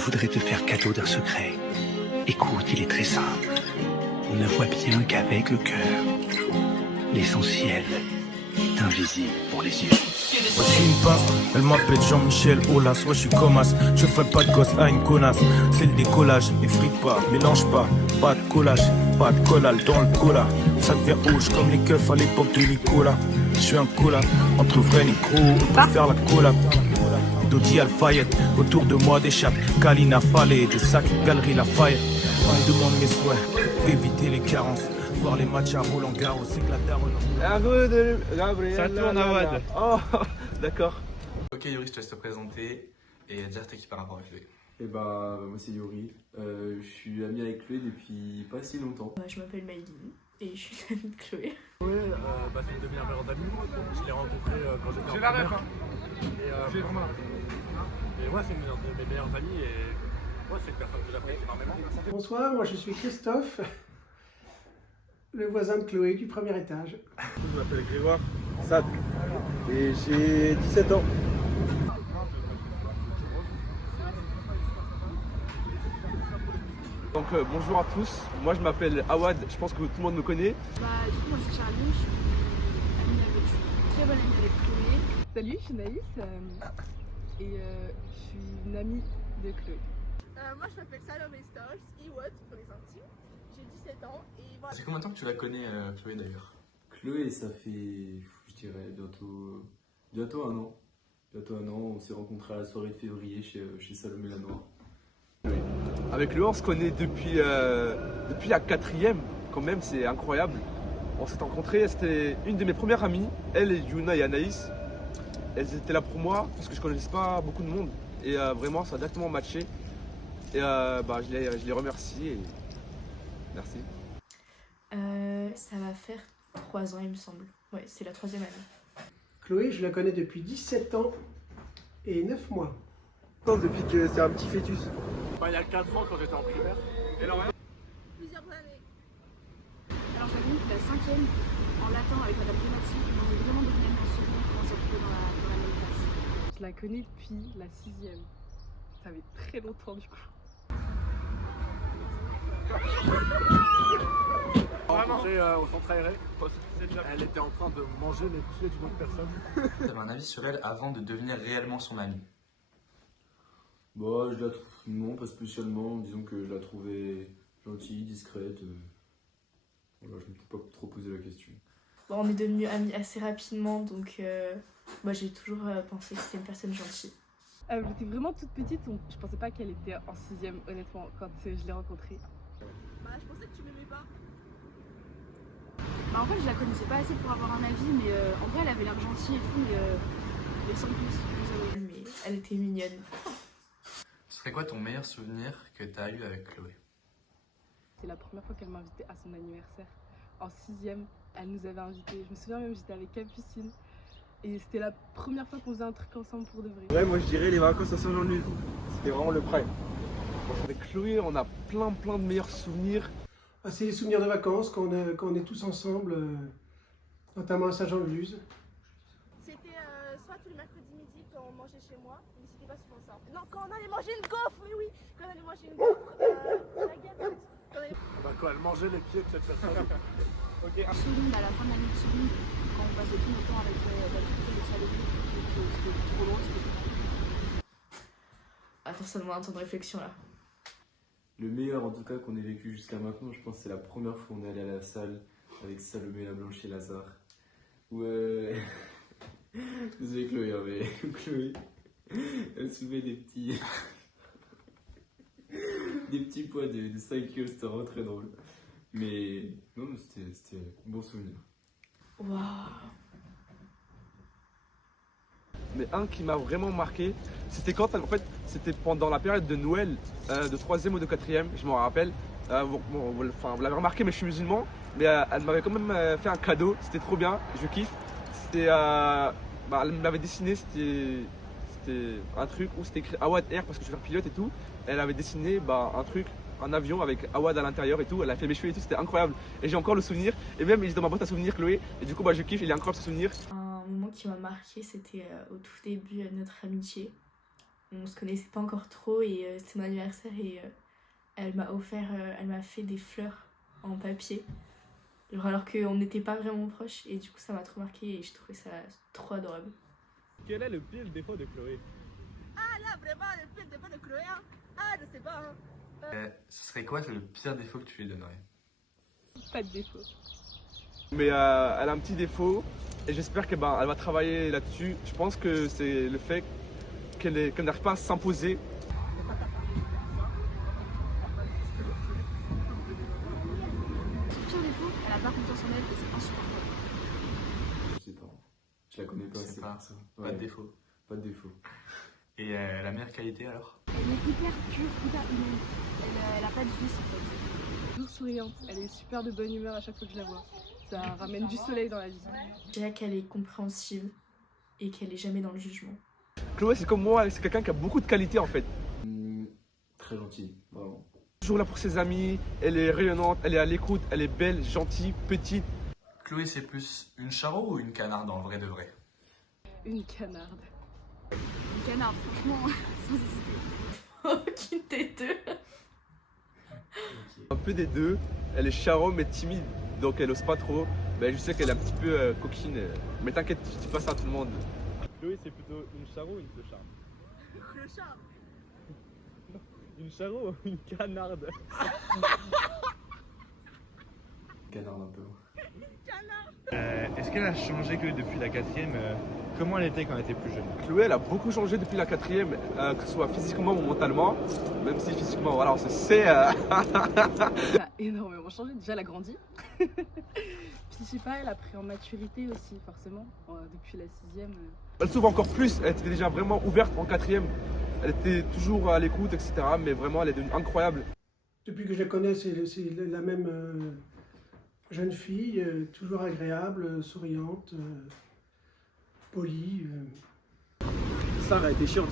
voudrais te faire cadeau d'un secret. Écoute, il est très simple. On ne voit bien qu'avec le cœur. L'essentiel est invisible pour les yeux. Moi je suis une pince, elle m'appelle Jean-Michel Aulas. Ouais je suis comme as, je ferai pas de gosse à une connasse. C'est le décollage, effrite pas, mélange pas. Pas de collage, pas de collal dans le cola. Ça devient rouge comme les keufs à l'époque de Nicolas. Je suis un cola, entre vrais négros, on peut faire la collab. Dodi Alfayette, autour de moi des chattes Kalina Fallet, des sacs Galerie Lafayette. On me demande mes souhaits, éviter les carences. Voir les matchs à Roland Garros, c'est que la daronne. Ça tourne à Wad. Oh, d'accord. Ok Yuri, je te laisse te présenter et dire t'es qui par rapport à Chloé. Et bah, moi c'est Yuri. Je suis ami avec Chloé depuis pas si longtemps. Je m'appelle Maïline et je suis amie de Chloé. Ouais, c'est une de mes meilleures amies. Je l'ai rencontrée quand j'étais en J'ai la primaire. ref, hein. J'ai vraiment la ref. Et ouais, c'est une de mes meilleures amies et ouais, c'est une personne que j'apprécie énormément. Bonsoir, moi je suis Christophe, le voisin de Chloé du premier étage. Je m'appelle Grégoire Sad et j'ai 17 ans. Donc bonjour à tous, moi je m'appelle Awad, je pense que tout le monde me connaît. Du coup moi c'est Charlie, je suis amie avec, très bonne amie avec Chloé. Salut, je suis Naïs et je suis une amie de Chloé. Moi je m'appelle Salomé Stolz, Iwot pour les intimes, j'ai 17 ans et voilà. Ça fait combien de temps que tu la connais Chloé d'ailleurs? Chloé, ça fait, je dirais, bientôt un an. Bientôt un an, on s'est rencontrés à la soirée de février chez Salomé Lanoir. Avec le on se connaît depuis la 4e, quand même, c'est incroyable. On s'est rencontrés, c'était une de mes premières amies, elle et Yuna et Anaïs. Elles étaient là pour moi parce que je connaissais pas beaucoup de monde et vraiment ça a directement matché. Et je les remercie et merci. Ça va faire 3 ans il me semble. Ouais, c'est la 3e année. Chloé, je la connais depuis 17 ans et 9 mois. Depuis que c'est un petit fœtus. Il y a 4 ans quand j'étais en primaire. Et alors, Plusieurs années. Alors je la connais depuis la 5e en latin avec Madame Donati, on est vraiment devenus amis en seconde quand on s'est retrouvés dans la même classe. Je la connais depuis la 6e. Ça fait très longtemps du coup. On s'est rencontrés au centre aéré. Elle était en train de manger les pieds d'une autre personne. Tu avais un avis sur elle avant de devenir réellement son amie? Bah, je la trouve, non, pas spécialement. Disons que je la trouvais gentille, discrète. Voilà, je ne peux pas trop poser la question. Bon, on est devenus amis assez rapidement donc moi j'ai toujours pensé que c'était une personne gentille. Elle était vraiment toute petite, donc je pensais pas qu'elle était en 6e honnêtement quand je l'ai rencontrée. Bah je pensais que tu m'aimais pas. Bah en fait je la connaissais pas assez pour avoir un avis mais en vrai elle avait l'air gentille et tout mais sans plus. Mais elle était mignonne. Ce serait quoi ton meilleur souvenir que tu as eu avec Chloé? C'est la première fois qu'elle m'invitait à son anniversaire. En 6e, elle nous avait invités. Je me souviens même, j'étais avec Capucine. Et c'était la première fois qu'on faisait un truc ensemble pour de vrai. Ouais, moi je dirais les vacances à Saint-Jean-de-Luz. C'était vraiment le prime. Avec Chloé, on a plein de meilleurs souvenirs. Ah, c'est les souvenirs de vacances quand on est tous ensemble, notamment à Saint-Jean-de-Luz. C'était soit tous les mercredis midi quand on mangeait chez moi, mais c'était pas souvent ça. Non, quand on allait manger une gaufre, oui, quand on allait manger une gaufre, la galette. Quand elle mangeait les pieds de cette personne. Seconde, à la fin de l'année de seconde, quand on passait tout notre temps avec la troupe de Salomé, c'était trop long, c'était Attends, ça demande un temps de réflexion là. Le meilleur en tout cas qu'on ait vécu jusqu'à maintenant, je pense que c'est la première fois qu'on est allé à la salle avec Salomé, la Blanche et Lazare. Ouais. Désolé Chloé, hein, mais Chloé, elle soulevait des petits poids de 5 kg, c'était vraiment très drôle. Mais non, c'était un bon souvenir. Waouh. Mais un qui m'a vraiment marqué, c'était quand, en fait, c'était pendant la période de Noël, de 3e ou de 4e, je m'en rappelle. Vous l'avez remarqué, mais je suis musulman, mais elle m'avait quand même fait un cadeau, c'était trop bien, je kiffe. C'était, elle m'avait dessiné, c'était un truc où c'était écrit Awad Air parce que je suis pilote et tout. Elle avait dessiné un truc, un avion avec Awad à l'intérieur et tout. Elle a fait mes cheveux et tout, c'était incroyable. Et j'ai encore le souvenir, et même il est dans ma boîte à souvenirs Chloé, et du coup je kiffe, il est incroyable ce souvenir. Un moment qui m'a marqué, c'était au tout début de notre amitié. On se connaissait pas encore trop et c'était mon anniversaire et elle m'a fait des fleurs en papier. Genre, alors qu'on n'était pas vraiment proches et du coup ça m'a trop marqué et j'ai trouvé ça trop adorable. Quel est le pire défaut de Chloé? Ah là, vraiment, le pire défaut de Chloé, hein. Ah, je sais pas, hein. Ce serait quoi le pire défaut que tu lui donnerais? Pas de défaut. Mais elle a un petit défaut et j'espère qu'elle va travailler là-dessus. Je pense que c'est le fait qu'elle n'arrive pas à s'imposer. Son pire défaut, elle a pas confiance en elle et c'est insupportable. Je sais pas. Je la connais pas, Je sais c'est pas. pour ça. Pas Ouais, de défaut. pas de défaut. Et la meilleure qualité alors? Elle est hyper pure, hyper humaine. Elle a pas de vice en fait. Toujours souriante, elle est super de bonne humeur à chaque fois que je la vois. Ça ramène du soleil dans la vie. Je dirais qu'elle est compréhensive et qu'elle est jamais dans le jugement. Chloé, c'est comme moi, c'est quelqu'un qui a beaucoup de qualités en fait. Très gentil, vraiment. Toujours là pour ses amis, elle est rayonnante, elle est à l'écoute, elle est belle, gentille, petite. Chloé, c'est plus une charo ou une canarde en vrai de vrai? Une canarde. Une canarde, franchement, sans hésiter. Aucune des deux. Un peu des deux, elle est charo mais timide, donc elle ose pas trop. Ben, je sais qu'elle est un petit peu coquine, mais t'inquiète, je dis pas ça à tout le monde. Chloé, c'est plutôt une charo ou une clochard? Clochard. Une charo ou une canarde? Canard un peu. Est-ce qu'elle a changé que depuis la 4e? Comment elle était quand elle était plus jeune? Chloé, elle a beaucoup changé depuis la 4e, que ce soit physiquement ou mentalement, même si physiquement, voilà, on se sait. Elle a énormément changé, déjà elle a grandi. Puis je sais pas, elle a pris en maturité aussi, forcément, depuis la 6e. Elle s'ouvre encore plus, elle était déjà vraiment ouverte en 4e. Elle était toujours à l'écoute, etc. Mais vraiment, elle est devenue incroyable. Depuis que je la connais, c'est la même jeune fille, toujours agréable, souriante, polie. Sarah a été chiante.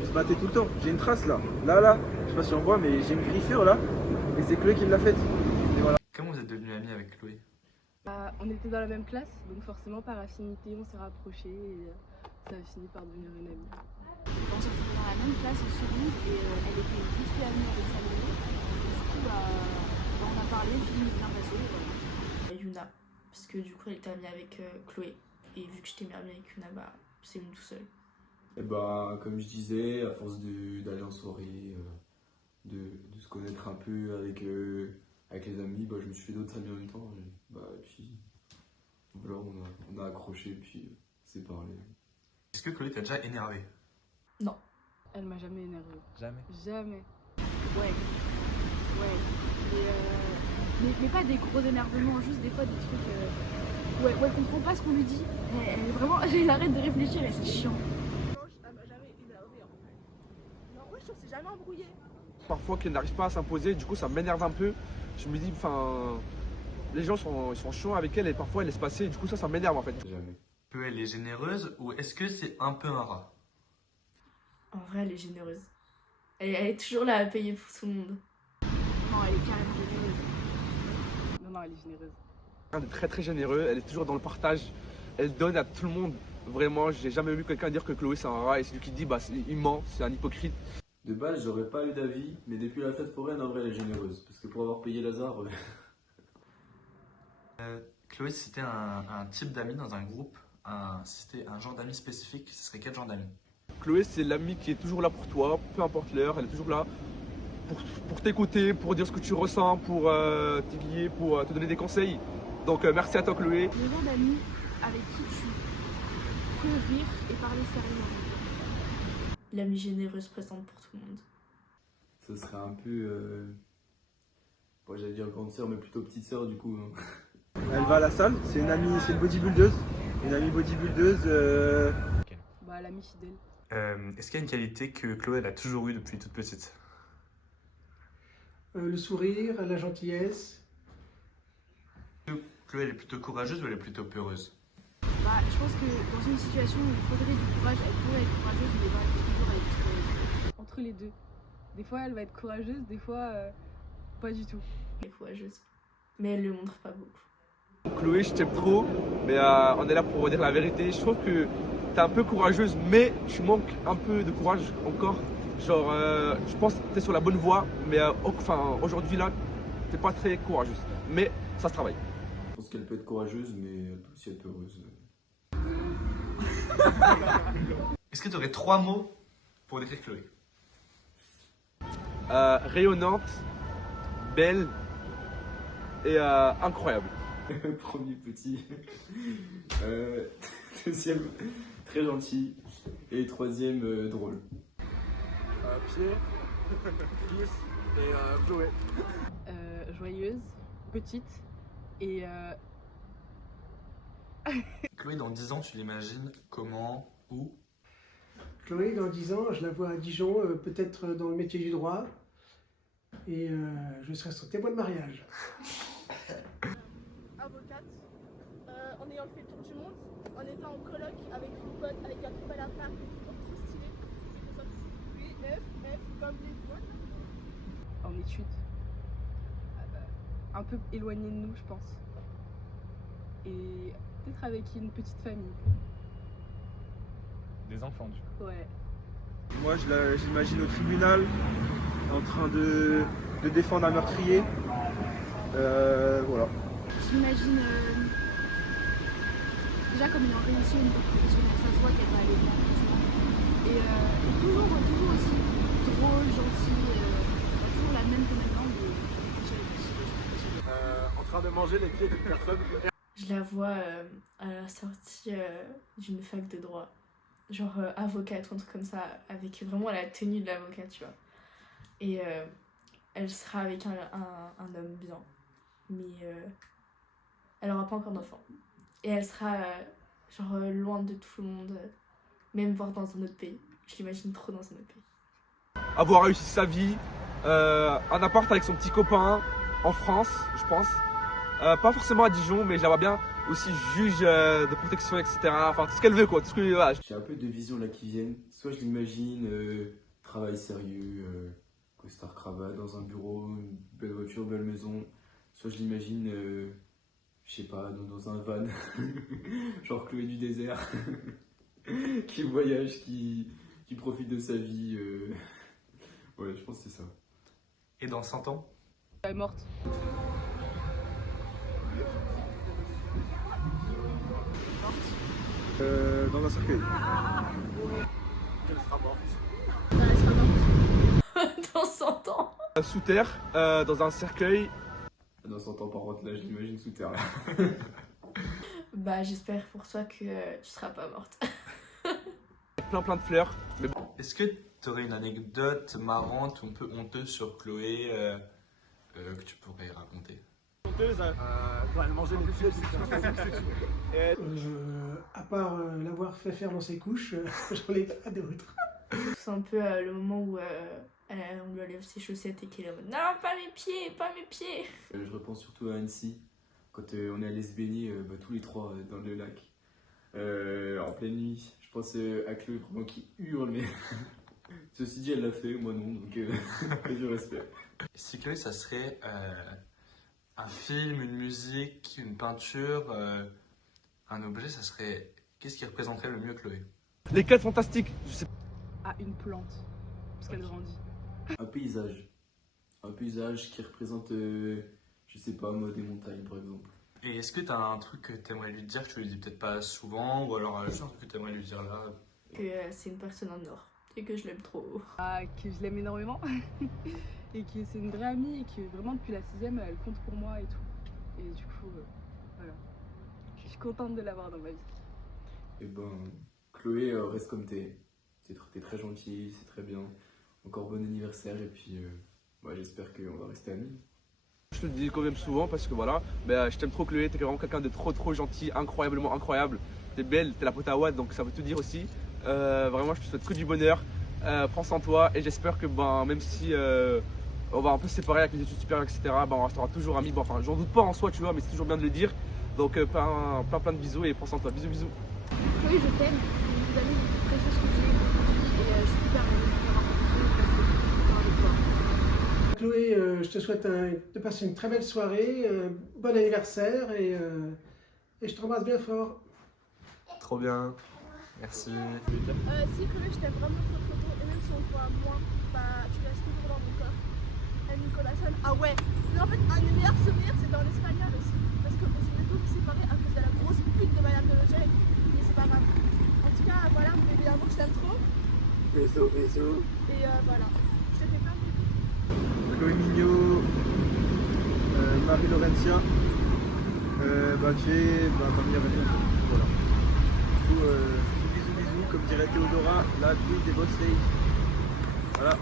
Elle se battait tout le temps. J'ai une trace là. Là, je sais pas si on voit, mais j'ai une griffure là. Et c'est Chloé qui me l'a faite. Et voilà. Comment vous êtes devenu amis avec Chloé? On était dans la même classe, donc forcément par affinité, on s'est rapprochés et ça a fini par devenir une amie. On se retrouvait dans la même classe en seconde et elle était vite fait amie avec Salomé. Du coup, on a parlé, puis il est bien passé. Voilà. Yuna, parce que du coup elle était amie avec Chloé. Et vu que j'étais amie avec Yuna, bah c'est venu tout seul. Et bah, comme je disais, à force d'aller en soirée, de se connaître un peu avec les amis, bah, je me suis fait d'autres amis en même temps. Et puis voilà, on a accroché, puis c'est parlé. Est-ce que Chloé t'a déjà énervé? Non. Elle m'a jamais énervée. Jamais. Jamais. Ouais. Mais pas des gros énervements, juste des fois des trucs où elle comprend pas ce qu'on lui dit. Elle est vraiment, elle arrête de réfléchir et c'est chiant. Non, elle m'a jamais énervé en fait. Non, ouais, je trouve que c'est jamais embrouillé. Parfois qu'elle n'arrive pas à s'imposer, du coup ça m'énerve un peu. Je me dis, les gens ils sont chiants avec elle et parfois elle laisse passer. Du coup ça m'énerve en fait. Jamais. Elle est généreuse ou est-ce que c'est un peu un rat? En vrai, elle est généreuse. Elle est toujours là à payer pour tout le monde. Non, elle est carrément généreuse. Non, elle est généreuse. Elle est très très généreux, elle est toujours dans le partage. Elle donne à tout le monde. Vraiment, j'ai jamais vu quelqu'un dire que Chloé c'est un rat et c'est lui qui dit, il ment, c'est un hypocrite. De base, j'aurais pas eu d'avis, mais depuis la fête foraine, en vrai, elle est généreuse. Parce que pour avoir payé Lazare. Chloé, si c'était un type d'amis dans un groupe, si c'était un genre d'amis spécifique, ce serait quel genre d'amis? Chloé, c'est l'amie qui est toujours là pour toi, peu importe l'heure, elle est toujours là pour t'écouter, pour dire ce que tu ressens, pour t'aiguiller, pour te donner des conseils. Donc merci à toi Chloé. Le genre d'amis avec qui tu peux rire et parler sérieusement. L'amie généreuse présente pour tout le monde. Ce serait un peu. Bon, j'allais dire grande sœur, mais plutôt petite sœur du coup. Elle va à la salle, c'est une bodybuildeuse. Une amie bodybuildeuse. L'amie fidèle. Est-ce qu'il y a une qualité que Chloé elle a toujours eue depuis toute petite? Le sourire, la gentillesse. Chloé elle est plutôt courageuse ou elle est plutôt peureuse? Je pense que dans une situation où il faudrait du courage, elle pourrait être courageuse, mais toujours elle est plus peureuse. Entre les deux. Des fois elle va être courageuse, des fois pas du tout. Elle est courageuse. Mais elle le montre pas beaucoup. Chloé, je t'aime trop, mais on est là pour dire la vérité. Je trouve que t'es un peu courageuse, mais tu manques un peu de courage encore. Genre, je pense que t'es sur la bonne voie, mais enfin, aujourd'hui là, t'es pas très courageuse. Mais ça se travaille. Je pense qu'elle peut être courageuse, mais elle peut aussi être heureuse. Est-ce que tu aurais 3 mots pour décrire Chloé? Rayonnante, belle et incroyable. Premier petit. Deuxième, très gentil. Et troisième, drôle. Pied, Chris et Chloé. Joyeuse, petite et Chloé, dans 10 ans, tu l'imagines comment, où? Chloé, dans 10 ans, je la vois à Dijon, peut-être dans le métier du droit. Et je serai son témoin de mariage. Avocate, en ayant fait le tour du monde, en étant en coloc avec une pote, avec un très bel appart, toujours trop stylé, et que ça oui, F, comme les autres. en études. Un peu éloignée de nous, je pense. Et peut-être avec une petite famille. Des enfants, du coup. Ouais. Moi, j'imagine au tribunal, en train de défendre un meurtrier. Voilà. J'imagine déjà comme ayant réussi au niveau professionnel, ça se voit qu'elle va aller bien. Et toujours aussi drôle, gentille, toujours la même que maintenant, mais En train de manger les pieds d'une personne. Je la vois à la sortie d'une fac de droit, genre avocate ou un truc comme ça, avec vraiment la tenue de l'avocat, tu vois. Et elle sera avec un homme bien, mais elle aura pas encore d'enfant. Et elle sera genre loin de tout le monde, même voir dans un autre pays. Je l'imagine trop dans un autre pays. Avoir réussi sa vie, un appart avec son petit copain en France, je pense. Pas forcément à Dijon, mais je la vois bien aussi juge de protection, etc. Enfin, tout ce qu'elle veut, quoi. Tout ce que, voilà. J'ai un peu de visions là qui viennent. Soit je l'imagine, travail sérieux, costard cravate dans un bureau, une belle voiture, belle maison. Soit je l'imagine, je sais pas, dans un van, genre Chloé du désert, qui voyage, qui profite de sa vie. Ouais, je pense que c'est ça. Et dans 100 ans? Elle est morte. Dans un cercueil. Elle sera morte. Elle sera morte. Dans 100 ans. Sous terre, dans un cercueil. Dans 100 ans par contre, là, je l'imagine sous terre. Là. Bah j'espère pour toi que tu seras pas morte. Plein de fleurs. Mais bon. Est-ce que tu aurais une anecdote marrante ou un peu honteuse sur Chloé que tu pourrais raconter? Quand elle mangeait les pieds d'une À part l'avoir fait faire dans ses couches, j'en ai pas d'autres. C'est un peu le moment où on lui enlève ses chaussettes et qu'elle est en mode non, pas mes pieds, pas mes pieds. Je repense surtout à Annecy, quand on est allé se baigner tous les trois dans le lac, en pleine nuit. Je pense à Chloé vraiment qui hurle, mais ceci dit, elle l'a fait, moi non, donc je respecte. Si Chloé, ça serait un film, une musique, une peinture, un objet, ça serait... Qu'est-ce qui représenterait le mieux Chloé? Les 4 fantastiques, je sais pas. À une plante, parce qu'elle grandit. Un paysage qui représente, je sais pas moi, des montagnes par exemple. Et est-ce que tu as un truc que tu aimerais lui dire, que tu lui dis peut-être pas souvent, ou alors juste un truc que tu aimerais lui dire là? Que c'est une personne en or et que je l'aime trop. Que je l'aime énormément et que c'est une vraie amie et que vraiment depuis la 6ème elle compte pour moi et tout. Et du coup, voilà. Je suis contente de l'avoir dans ma vie. Et ben, Chloé, reste comme t'es. T'es très gentille, c'est très bien. Encore bon anniversaire et puis j'espère qu'on va rester amis. Je te le dis quand même souvent parce que voilà, je t'aime trop Chloé, t'es vraiment quelqu'un de trop gentil, incroyablement incroyable. T'es belle, t'es la pote à Watt, donc ça veut tout dire aussi. Vraiment, je te souhaite que du bonheur. Prends soin de toi et j'espère que même si on va un peu se séparer avec les études supérieures, etc., on restera toujours amis. Bon, enfin, j'en doute pas en soi, tu vois, mais c'est toujours bien de le dire. Donc plein de bisous et prends soin de toi. Bisous. Chloé, je t'aime. Vous avez les précieuses que j'ai aujourd'hui et je suis hyper heureuse de t'avoir rencontré et de passer du temps avec toi. Chloé, je te souhaite de passer une très belle soirée, bon anniversaire et je t'embrasse bien fort. Trop bien. Merci. Si Chloé, je t'aime vraiment trop trop tôt, et même si on te voit moins, bah tu restes toujours dans mon corps. Et Nicolas San, ah ouais. Mais en fait, un des meilleurs souvenirs, c'est dans l'espagnol aussi. Parce qu'on s'est tous séparés à cause de la grosse pute de Madame de Logel. Mais c'est pas grave. En tout cas, voilà, mon bébé amour, je t'aime trop. Bisous, bisous. Et voilà, je te fais plein de bisous. Chloé Mignot, Marie Laurentia, Jay, ma meilleure amie. Voilà. Du coup, bisous, comme dirait Théodora, la queen des boss stage. Voilà.